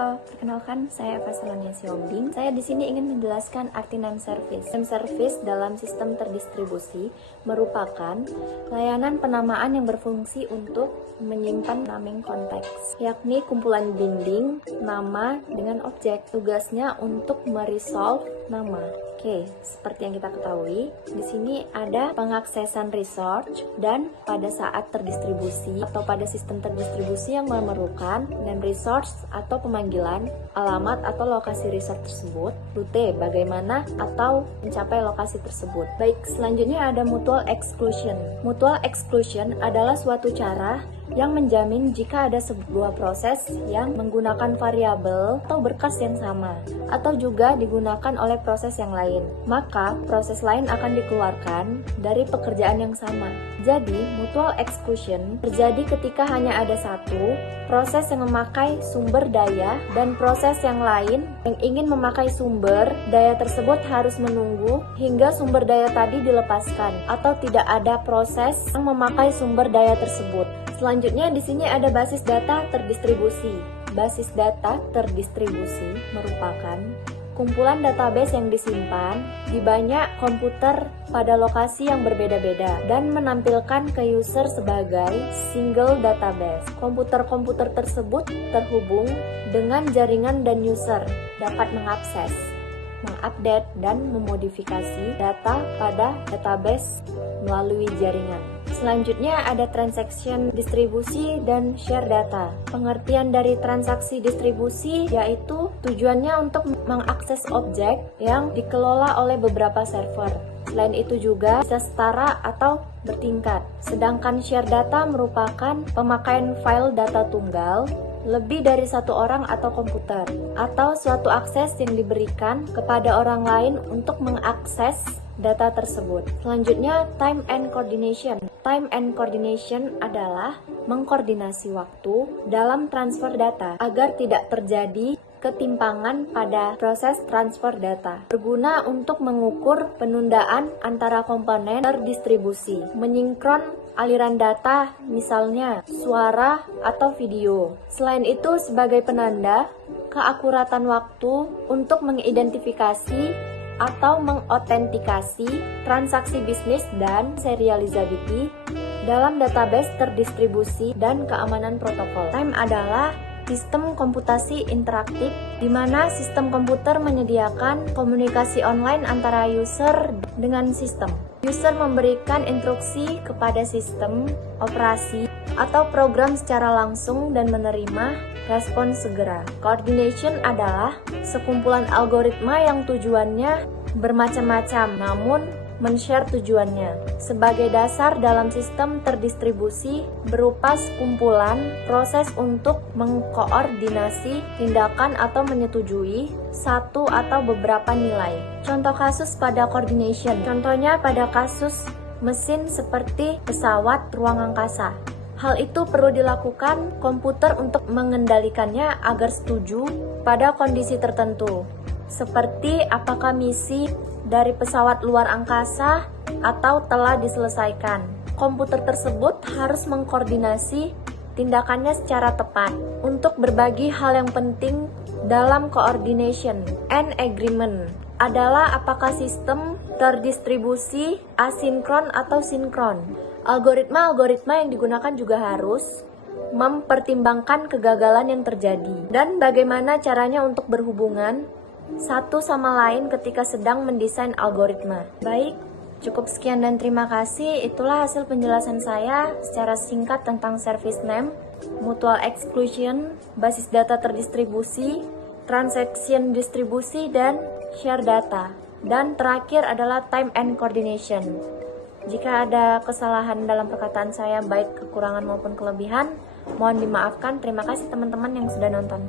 Halo, perkenalkan saya Eva Salonia Siombing. Saya di sini ingin menjelaskan arti name service. Name service dalam sistem terdistribusi merupakan layanan penamaan yang berfungsi untuk menyimpan naming konteks, yakni kumpulan binding nama dengan objek. Tugasnya untuk meresolve nama. Oke, seperti yang kita ketahui, di sini ada pengaksesan resource dan pada saat terdistribusi atau pada sistem terdistribusi yang memerlukan name resource atau pemanggilan alamat atau lokasi resource tersebut, rute bagaimana atau mencapai lokasi tersebut. Baik, selanjutnya ada mutual exclusion. Mutual exclusion adalah suatu cara yang menjamin jika ada sebuah proses yang menggunakan variabel atau berkas yang sama atau juga digunakan oleh proses yang lain, maka proses lain akan dikeluarkan dari pekerjaan yang sama. Jadi, mutual exclusion terjadi ketika hanya ada satu proses yang memakai sumber daya dan proses yang lain yang ingin memakai sumber daya tersebut harus menunggu hingga sumber daya tadi dilepaskan atau tidak ada proses yang memakai sumber daya tersebut. Selanjutnya di sini ada basis data terdistribusi. Basis data terdistribusi merupakan kumpulan database yang disimpan di banyak komputer pada lokasi yang berbeda-beda dan menampilkan ke user sebagai single database. Komputer-komputer tersebut terhubung dengan jaringan dan user dapat mengakses, mengupdate, dan memodifikasi data pada database melalui jaringan. Selanjutnya ada transaction distribusi dan share data. Pengertian dari transaksi distribusi yaitu tujuannya untuk mengakses objek yang dikelola oleh beberapa server. Selain itu juga bisa setara atau bertingkat. Sedangkan share data merupakan pemakaian file data tunggal lebih dari satu orang atau komputer, atau suatu akses yang diberikan kepada orang lain untuk mengakses data tersebut. Selanjutnya, time and coordination. Time and coordination adalah mengkoordinasi waktu dalam transfer data agar tidak terjadi ketimpangan pada proses transfer data. Berguna untuk mengukur penundaan antara komponen terdistribusi, menyinkron aliran data, misalnya suara atau video. Selain itu, sebagai penanda keakuratan waktu untuk mengidentifikasi atau mengautentikasi transaksi bisnis dan serializability dalam database terdistribusi dan keamanan protokol. Time adalah sistem komputasi interaktif di mana sistem komputer menyediakan komunikasi online antara user dengan sistem. User memberikan instruksi kepada sistem operasi atau program secara langsung dan menerima respons segera. Coordination adalah sekumpulan algoritma yang tujuannya bermacam-macam namun men-share tujuannya. Sebagai dasar dalam sistem terdistribusi berupa sekumpulan proses untuk mengkoordinasi tindakan atau menyetujui satu atau beberapa nilai. Contoh kasus pada coordination. Contohnya pada kasus mesin seperti pesawat ruang angkasa. Hal itu perlu dilakukan komputer untuk mengendalikannya agar setuju pada kondisi tertentu, seperti apakah misi dari pesawat luar angkasa atau telah diselesaikan. Komputer tersebut harus mengkoordinasi tindakannya secara tepat untuk berbagi hal yang penting dalam coordination and agreement adalah apakah sistem terdistribusi asinkron atau sinkron. Algoritma-algoritma yang digunakan juga harus mempertimbangkan kegagalan yang terjadi dan bagaimana caranya untuk berhubungan satu sama lain ketika sedang mendesain algoritma. Baik, cukup sekian dan terima kasih. Itulah hasil penjelasan saya secara singkat tentang service name, mutual exclusion, basis data terdistribusi, transaction distribusi, dan share data. Dan terakhir adalah time and coordination. Jika ada kesalahan dalam perkataan saya, baik kekurangan maupun kelebihan, mohon dimaafkan. Terima kasih teman-teman yang sudah nonton.